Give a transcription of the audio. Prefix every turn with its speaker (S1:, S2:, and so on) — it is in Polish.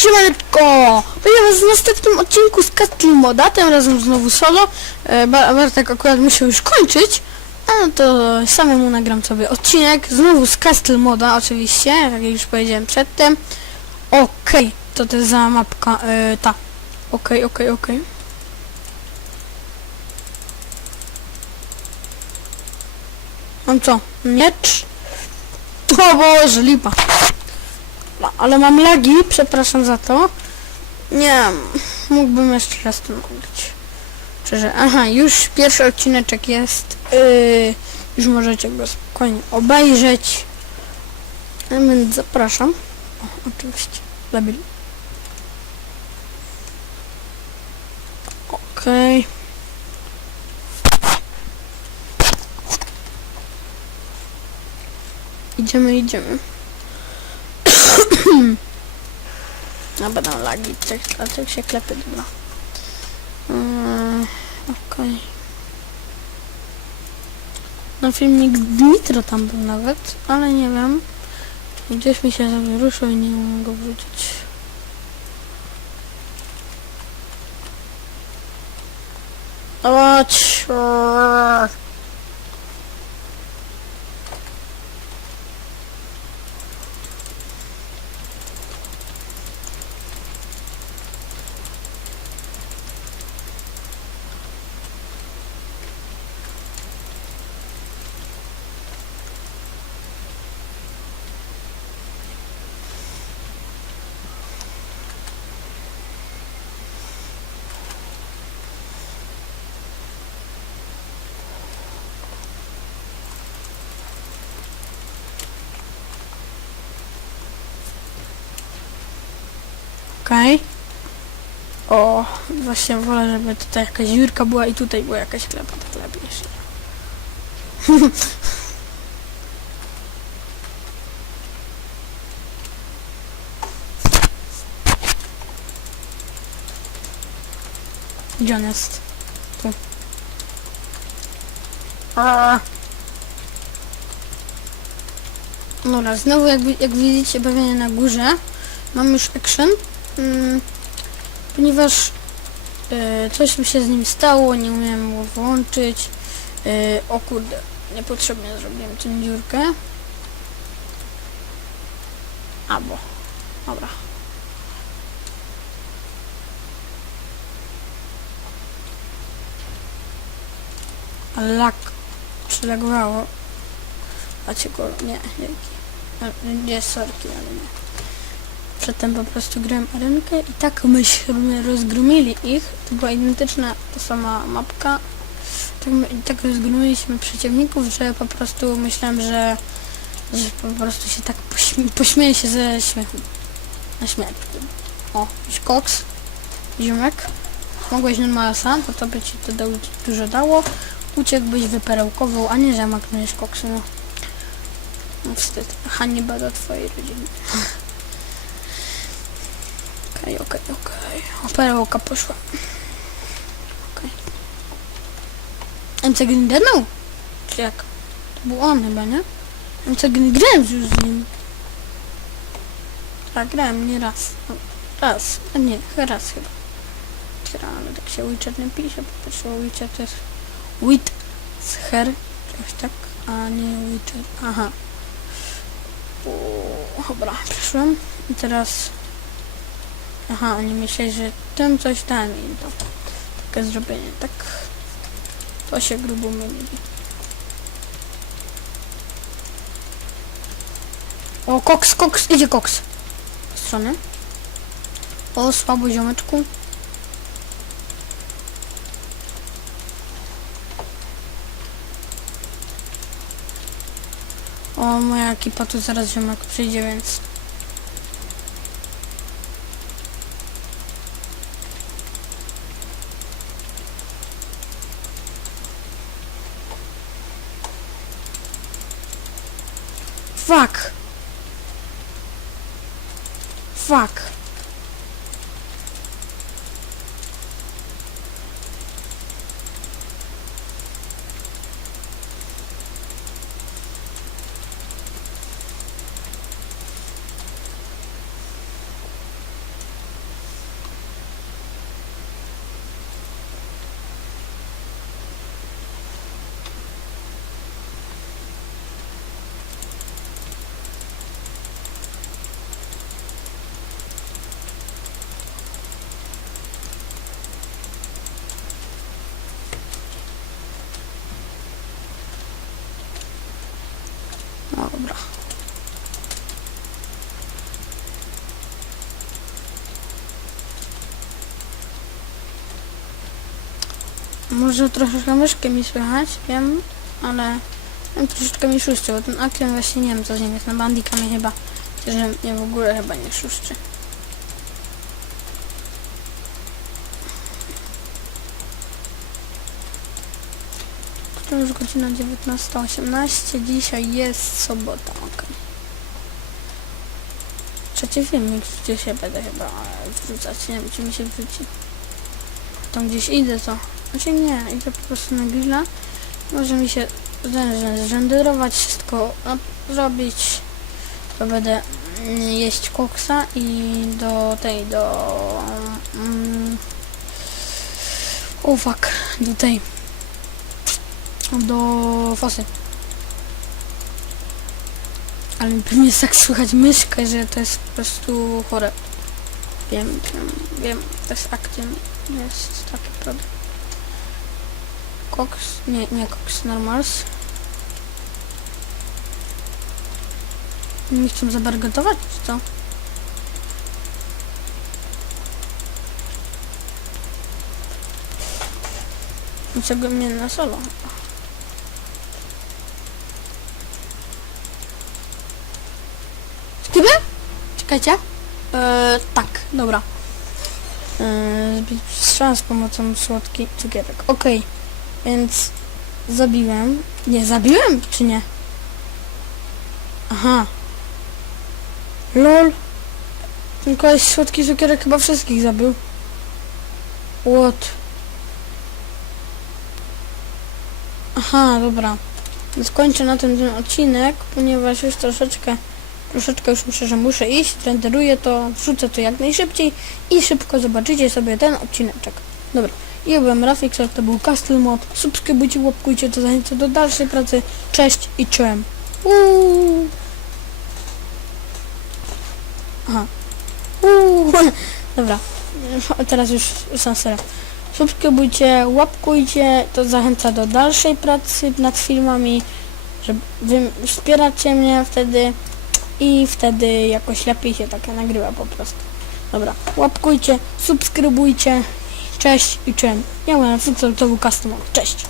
S1: Siemaneczko! Witam was w następnym odcinku z Castle Moda, tym razem znowu solo. E, Ba- Bartek akurat musiał już kończyć, a no to samemu nagram sobie odcinek, znowu z Castle Moda oczywiście, jak już powiedziałem przedtem. Okej, to to jest za mapka, e, ta. Okej, okej, okej. Mam co? Miecz? O Boże, lipa. No, ale mam lagi, przepraszam za to. Nie, mógłbym jeszcze raz to nagrać. Szczerze, aha, już pierwszy odcineczek jest. Yy, już możecie go spokojnie obejrzeć. A Więc zapraszam. O, oczywiście, labil. Okej. Idziemy, idziemy. No będą lagi, tak, dlaczego się klepy dobra. Yy, Okej. No filmik z Nitro tam był nawet, ale nie wiem. Gdzieś mi się sobie ruszył i nie mogę go wrócić. Chodź. Okej. O, właśnie wolę, żeby tutaj jakaś dziurka była i tutaj była jakaś klepa, tak lepiej się. Gdzie on jest? Tu. A. Dobra, znowu jak, jak widzicie bawienie na górze. Mam już action. Mm, ponieważ e, coś mi się z nim stało, nie umiałem go włączyć. E, o kurde, niepotrzebnie zrobiłem tę dziurkę. Albo, dobra. Lak przylegowało. Macie go, nie, dzięki. E, Nie, sorki, ale nie. Przedtem po prostu grałem arenkę i tak myśmy rozgromili ich. To była identyczna ta sama mapka. Tak, tak rozgromiliśmy przeciwników, że po prostu myślałem, że, że po prostu się tak pośmie, pośmieję się ze śmiechu. Na śmierć. O, jakiś koks. Ziomek. Mogłeś normalsa, to to by ci to dało, dużo dało. Uciekłbyś, wyperełkował, a nie zamaknąłeś koksy, no. No wstyd. Haniba do twojej rodziny. Okej, okej, okej. O, perełka poszła. Okej. MC Grindenął? Czy jak? To był on chyba, nie? MC Grin- grałem już z nim. Tak, grałem nie raz. No, raz, a nie, raz chyba. Chyba, ale tak się Witcher nie pisze, po pierwsze Witcher to jest Wit z her, coś tak, a nie Witcher. Aha. O, dobra, przyszłem. I teraz Aha, oni myśleli, że tym coś tam i to takie zrobienie, tak? To się grubo mylili. O, koks, koks, idzie koks. Z strony. O, słabo ziomeczku. O, moja ekipa tu zaraz ziomek przyjdzie, więc Fuck. Dobra. Może troszeczkę myszkę mi słychać, wiem, ale wiem, troszeczkę mi szuszczy, bo ten akiem właśnie nie wiem co z nim jest, na bandika mnie chyba, że mnie w ogóle chyba nie szuszczy. To już godzina 19.18, dzisiaj jest sobota, ok. Trzeci filmik, gdzie się będę chyba wrzucać, nie wiem czy mi się wrzuci. Tam gdzieś idę to, znaczy nie, idę po prostu na grilla. Może mi się zrenderować wszystko zrobić. To będę mm, jeść koksa i do tej, do... Mm, o fuck, do tej. Do fosy. Ale pewnie jest tak słychać myszkę, że to jest po prostu chore. Wiem, wiem, wiem, to jest akcją. Jest taki problem. Cox, nie, nie Cox, Normals. Nie chcą zabargotować, czy co? Dlaczego mnie na solo? Czekajcie. Eee, tak, dobra. Eee, zbić strzał z pomocą słodki cukierek. Okej, więc zabiłem. Nie, zabiłem czy nie? Aha. LOL. Ten koleś słodki cukierek chyba wszystkich zabił. What? Aha, dobra. Więc kończę na tym ten odcinek, ponieważ już troszeczkę, troszeczkę już muszę, że muszę iść, renderuję to, wrzucę to jak najszybciej i szybko zobaczycie sobie ten odcineczek. Dobra. Ja byłem Rafixer, to był Castle Mod. Subskrybujcie, łapkujcie, to zachęcę do dalszej pracy. Cześć i czołem. Uuu. Aha. Uuu. Dobra. Teraz już sam. Subskrybujcie, łapkujcie, to zachęca do dalszej pracy nad filmami, że wspieracie mnie wtedy i wtedy jakoś lepiej się takie nagrywa po prostu. Dobra, łapkujcie, subskrybujcie, cześć i czym. Ja Fuxel, to był Custom. Cześć!